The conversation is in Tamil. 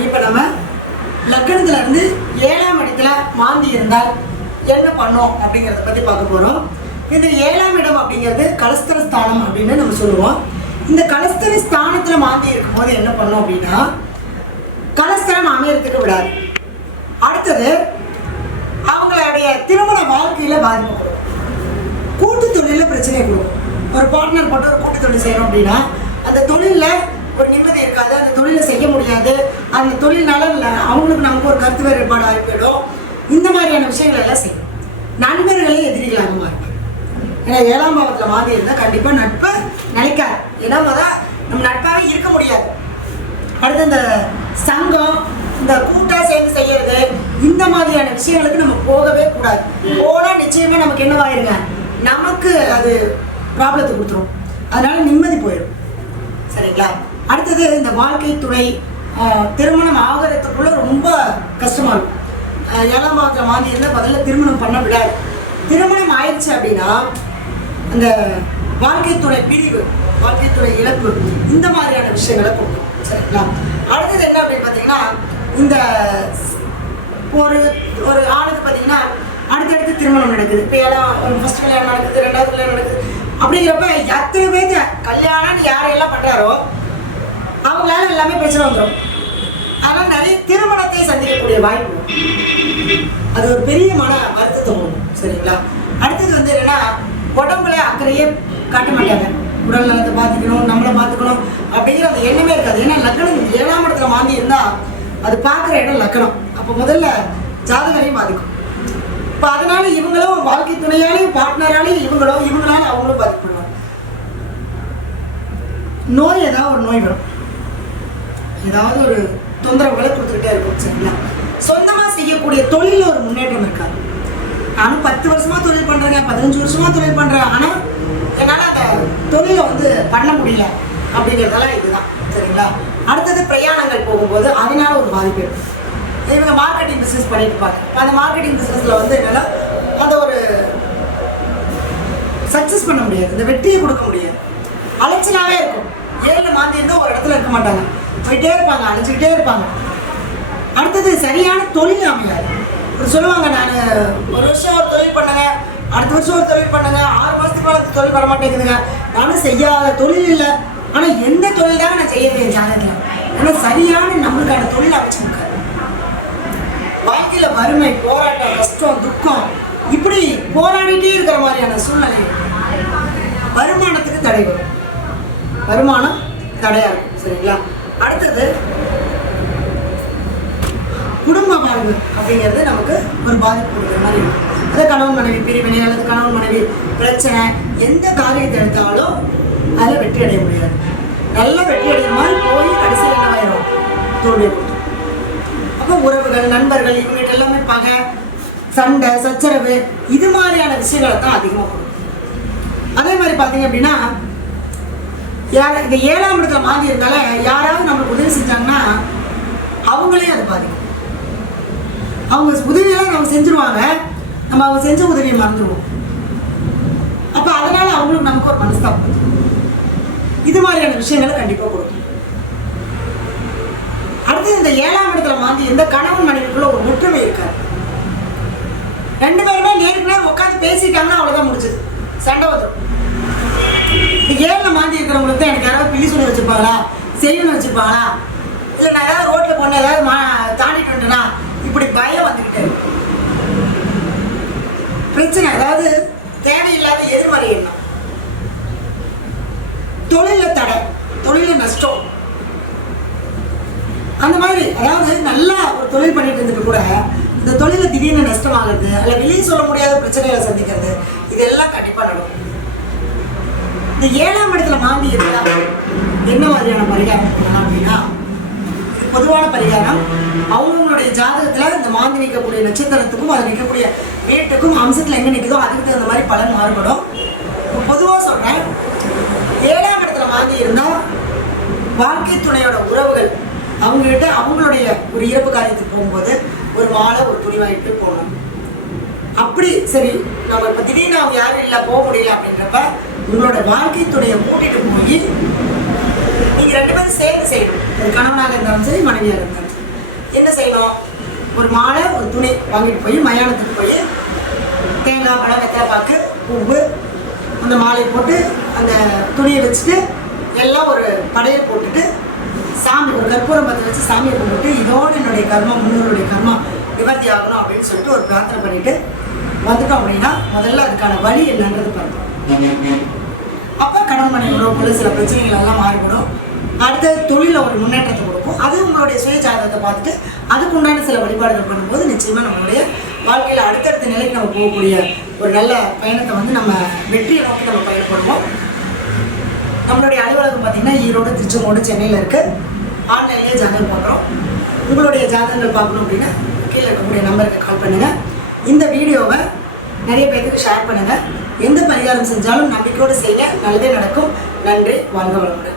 இப்போ நம்ம லக்னத்துல இருந்து ஏழாம் இடத்துல மாந்தி இருந்தால் என்ன பண்ணோம் அப்படிங்கிறத பற்றி பார்க்க போகிறோம் இந்த ஏழாம் இடம் அப்படிங்கிறது கலஸ்தர ஸ்தானம் அப்படின்னு நம்ம சொல்லுவோம். இந்த கலஸ்தர ஸ்தானத்தில் மாந்தி இருக்கும்போது என்ன பண்ணோம் அப்படின்னா கலஸ்தரம் அமையறதுக்கு விடாது. அடுத்தது அவங்களுடைய திருமண வாழ்க்கையில் பாதிப்பு கூட்டு தொழிலில் பிரச்சனை கொடுக்கும் ஒரு பார்ட்னர் போட்டு ஒரு கூட்டு தொழில் செய்யணும் அப்படின்னா அந்த தொழிலில் ஒரு நிம்மதி இருக்காது அந்த தொழிலை செய்ய முடியாது. அந்த தொழில்னால அவங்களுக்கு நமக்கு ஒரு கருத்து வேறுபாடு ஆகி இந்த மாதிரியான விஷயங்கள் எல்லாம் செய்யும். நண்பர்களே எதிரிகளாக மாறுவாங்க. ஏன்னா ஏழாம் பாவத்தில் மாறி இருந்தால் கண்டிப்பாக நட்பை நினைக்காது ஏன்னா தான் நம்ம நட்பாகவே இருக்க முடியாது. அடுத்து இந்த சங்கம் இந்த கூட்டாக சேர்ந்து செய்யறது இந்த மாதிரியான விஷயங்களுக்கு நம்ம போகவே கூடாது. போனால் நிச்சயமே நமக்கு என்னவாயிருங்க நமக்கு அது ப்ராப்ளத்தை கொடுத்துரும். அதனால நிம்மதி போயிடும். சரிங்களா? அடுத்தது இந்த வாழ்க்கை துறை திருமணம் ஆகிறதுக்குள்ள ரொம்ப கஷ்டமா இருக்கும். ஏழாம் பாவத்தில் மாதிரி இருந்தால் முதல்ல திருமணம் பண்ண விடாது. திருமணம் ஆயிடுச்சு அப்படின்னா அந்த வாழ்க்கை துறை பிரிவு வாழ்க்கை துறை இழப்பு இந்த மாதிரியான விஷயங்களை கொடுக்கும் சரிங்களா? அடுத்தது என்ன அப்படின்னு பார்த்தீங்கன்னா இந்த ஒரு ஒரு ஆளுக்கு பார்த்தீங்கன்னா அடுத்தடுத்து திருமணம் நடக்குது. இப்போ எல்லாம் ஃபர்ஸ்ட் கல்யாணம் நடக்குது ரெண்டாவது கல்யாணம் நடக்குது. அப்படிங்கிறப்ப எத்தனை பேர் கல்யாணம்னு யாரையெல்லாம் பண்ணுறாரோ அவங்களால எல்லாமே பிரச்சனை வந்துடும் ஆனால் நிறைய திருமணத்தை சந்திக்கக்கூடிய வாய்ப்பு அது ஒரு பெரிய மன வருத்தத்தை போகும் சரிங்களா? அடுத்தது வந்து என்னன்னா உடம்புல அக்கறையே காட்ட மாட்டாங்க. உடல் நலத்தை பார்த்துக்கணும் நம்மளை பார்த்துக்கணும் அப்படிங்கிற அந்த எண்ணமே இருக்காது. ஏன்னா லக்னம் ஏழாம் இடத்துல வாங்கி இருந்தா அது பார்க்குற இடம் லக்னம் அப்போ முதல்ல ஜாதகரையும் பாதிக்கும். இப்போ அதனால இவங்களும் வாழ்க்கை துணையாலையும் பார்ட்னராலையும் இவங்களும் இவங்களால அவங்களும் பாதிக்கப்படுவாங்க. நோய் ஏதாவது ஒரு நோய் வரும். ஏதாவது ஒரு தொந்தரவுகளை கொடுத்துக்கிட்டே இருக்கும் சரிங்களா? சொந்தமாக செய்யக்கூடிய தொழிலில் ஒரு முன்னேற்றம் இருக்காது. நானும் பத்து வருஷமா தொழில் பண்ணுறேங்க பதினஞ்சு வருஷமா தொழில் பண்ணுறேன் ஆனால் என்னால் அந்த தொழிலை வந்து பண்ண முடியல அப்படிங்கிறதெல்லாம் இதுதான் சரிங்களா? அடுத்தது பிரயாணங்கள் போகும்போது அதனால ஒரு பாதிப்பு இவங்க மார்க்கெட்டிங் பிசினஸ் பண்ணிட்டு இருப்பாங்க. அந்த மார்க்கெட்டிங் பிஸ்னஸில் வந்து என்னால் அதை ஒரு சக்ஸஸ் பண்ண முடியாது. இந்த வெற்றியை கொடுக்க முடியாது. அலைச்சலாகவே இருக்கும். ஏழுல மாந்தி இருந்தால் ஒரு இடத்துல இருக்க மாட்டாங்க. போயிட்டே இருப்பாங்க அழைச்சிக்கிட்டே இருப்பாங்க. அடுத்தது சரியான தொழில் அமையாது. ஒரு சொல்லுவாங்க நான் ஒரு வருஷம் ஒரு தொழில் பண்ணுங்க அடுத்த வருஷம் ஒரு தொழில் பண்ணுங்க ஆறு மாதத்துக்கு மேலே தொழில் பண்ண மாட்டேங்குதுங்க நானும் செய்யாத தொழில் இல்லை. ஆனால் எந்த தொழில் தாங்க நான் செய்ய என் ஜாதகத்தில். ஆனால் சரியான நம்மளுக்கான தொழில் அமைச்சிருக்காரு. வாழ்க்கையில் வறுமை போராட்டம் கஷ்டம் துக்கம் இப்படி போராடிட்டே இருக்கிற மாதிரியான சூழ்நிலை. வருமானத்துக்கு தடை வரும். வருமானம் தடையாகும் இருக்கும் சரிங்களா? அடுத்தது குடும்ப வாழ்வு அப்படிங்கிறது நமக்கு ஒரு பாதிப்பு கொடுக்குற மாதிரி இருக்கும் அது கணவன் மனைவி பிரிவினை அல்லது கணவன் மனைவி பிரச்சனை எந்த காரியத்தை எடுத்தாலும் அதில் வெற்றி அடைய முடியாது. நல்ல வெற்றி அடைகிற மாதிரி போய் கடைசியில் என்ன ஆயிரும்? தோல்வியை அப்போ உறவுகள் நண்பர்கள் இவங்ககிட்ட எல்லாமே பகை சண்டை சச்சரவு இது மாதிரியான விஷயங்களை தான் அதிகமாக கொடுக்கும். அதே மாதிரி பார்த்தீங்க அப்படின்னா யார் இந்த ஏழாம் இடத்துல மாதிரி இருந்தால யாராவது நம்மளுக்கு உதவி செஞ்சாங்கன்னா அவங்களையும் அது பாதிக்கும். அவங்க உதவியெல்லாம் நம்ம செஞ்சுருவாங்க. நம்ம அவங்க செஞ்ச உதவியை மறந்துடுவோம் அப்போ அதனால அவங்களுக்கு நமக்கு ஒரு மனஸ்தாபம் இது மாதிரியான விஷயங்களை கண்டிப்பாக கொடுக்கும் அடுத்து இந்த ஏழாம் இடத்துல மாந்தி இந்த கணவன் மனைவிக்குள்ள ஒரு ஒற்றுமை இருக்காது. ரெண்டு பேருமே நேருக்கு நேரம் உட்காந்து பேசிட்டாங்கன்னா அவ்வளோதான் முடிஞ்சது. சண்டை வந்துடும் தாண்டி இருக்கிறவங்களுக்கு தான் எனக்கு யாராவது பிள்ளி சொல்லி வச்சுருப்பாங்களா? செய்யணும்னு வச்சுருப்பாங்களா? இல்லை நான் ஏதாவது ரோட்டில் போன ஏதாவது மா தாண்டிட்டு வந்துட்டேனா? இப்படி பயம் வந்துக்கிட்டே பிரச்சனை அதாவது தேவையில்லாத எதிர்மறை எண்ணம். தொழிலில் தடை தொழிலில் நஷ்டம். அந்த மாதிரி அதாவது நல்லா ஒரு தொழில் பண்ணிட்டு இருந்துட்டு கூட இந்த தொழிலில் திடீர்னு நஷ்டமாகிறது அல்ல வெளியே சொல்ல முடியாத பிரச்சனைகளை சந்திக்கிறது இதெல்லாம் கண்டிப்பாக நடக்கும். இந்த ஏழாம் இடத்துல மாந்தி இருந்தா என்ன மாதிரியான பரிகாரம் பண்ணலாம் அப்படின்னா பொதுவான பரிகாரம் அவங்கவுங்களுடைய ஜாதகத்துல இந்த மாந்தி நிற்கக்கூடிய நட்சத்திரத்துக்கும் அது நிற்கக்கூடிய வீட்டுக்கும் அம்சத்துல எங்க நிற்குதோ அதுக்கு தகுந்த மாதிரி பலன் மாறுபடும். பொதுவா சொல்றேன் ஏழாம் இடத்துல மாந்தி இருந்தா வாழ்க்கை துணையோட உறவுகள் அவங்ககிட்ட அவங்களுடைய ஒரு இறப்பு காரியத்துக்கு போகும்போது ஒரு மாலை ஒரு துணி வாங்கிட்டு போகணும். அப்படி சரி நம்ம இப்போ திடீர்னு அவங்க யாரும் இல்லை போக முடியல அப்படின்றப்ப உங்களோட வாழ்க்கை துணையை மூட்டிட்டு போய் நீங்க ரெண்டு பேரும் சேர்ந்து செய்யணும். கணவனாக இருந்தாலும் சரி மனைவியாக இருந்தாலும் என்ன செய்யணும்? ஒரு மாலை ஒரு துணி வாங்கிட்டு போய் மயானத்துக்கு போய் தேங்காய் பழம் வெத்தலை பாக்கு பூவு அந்த மாலையை போட்டு அந்த துணியை வச்சுட்டு எல்லாம் ஒரு படையை போட்டுட்டு சாமி ஒரு கற்பூரம் பற்றி வச்சு சாமியை கும்பிட்டு இதோடு என்னுடைய கர்மம் முன்னோருடைய கர்மம் நிவர்த்தி ஆகணும் அப்படின்னு சொல்லிட்டு ஒரு பிரார்த்தனை பண்ணிட்டு வந்துட்டோம் அப்படின்னா முதல்ல அதுக்கான வழி என்னன்றது பார்ப்போம். அப்போ கடன் மனை உறவுக்குள்ள சில பிரச்சனைகள் எல்லாம் மாறுபடும். அடுத்த தொழிலில் ஒரு முன்னேற்றத்தை கொடுக்கும். அது உங்களுடைய சுய ஜாதகத்தை பார்த்துட்டு அதுக்கு உண்டான சில வழிபாடுகள் பண்ணும்போது நிச்சயமாக நம்மளுடைய வாழ்க்கையில் அடுத்தடுத்த நிலைக்கு நம்ம போகக்கூடிய ஒரு நல்ல பயணத்தை வந்து நம்ம வெற்றியை நோக்கி நம்ம பயணப்படுவோம். நம்மளுடைய அலுவலகம் பார்த்தீங்கன்னா ஈரோடு திருச்செங்கோடு சென்னையில் இருக்குது ஆன்லைன்லேயே ஜாதகம் பார்க்குறோம். உங்களுடைய ஜாதகங்கள் பார்க்கணும் அப்படின்னா கீழே இருக்கக்கூடிய நம்பருக்கு கால் பண்ணுங்கள் இந்த வீடியோவை நிறைய பேருக்கு ஷேர் பண்ணுங்கள் எந்த பரிகாரம் செஞ்சாலும் நம்பிக்கையோடு செய்ய நல்லதே நடக்கும். நன்றி. வாழ்க வளமுடன்.